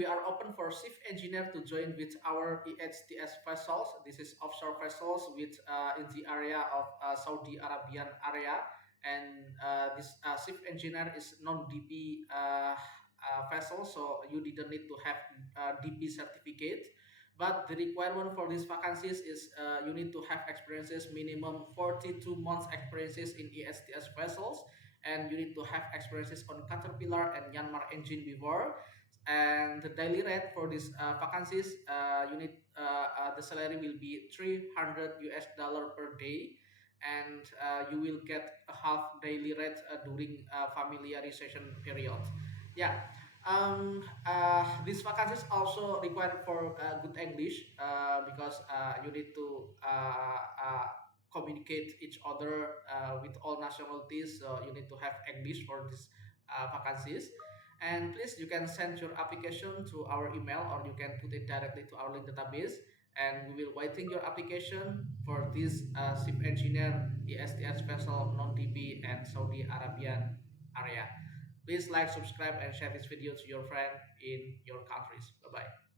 we are open for ship engineer to join with our AHTS vessels. This is offshore vessels with in the area of Saudi Arabian area, and this ship engineer is non-DP vessel, so you didn't need to have DP certificate. But the requirement for these vacancies is you need to have experiences minimum 42 months experiences in AHTS vessels, and you need to have experiences on Caterpillar and Myanmar engine before. And the daily rate for these vacancies, you need the salary will be 300 US dollar per day, and you will get a half daily rate during familiarization period. Yeah. These vacancies also required for good English because you need to communicate each other with all nationalities. So you need to have English for these vacancies. And please, you can send your application to our email, or you can put it directly to our link database. And we will waiting your application for this ship engineer, the STS vessel, non-DP, and Saudi Arabian area. Please like, subscribe, and share this video to your friend in your countries. Bye bye.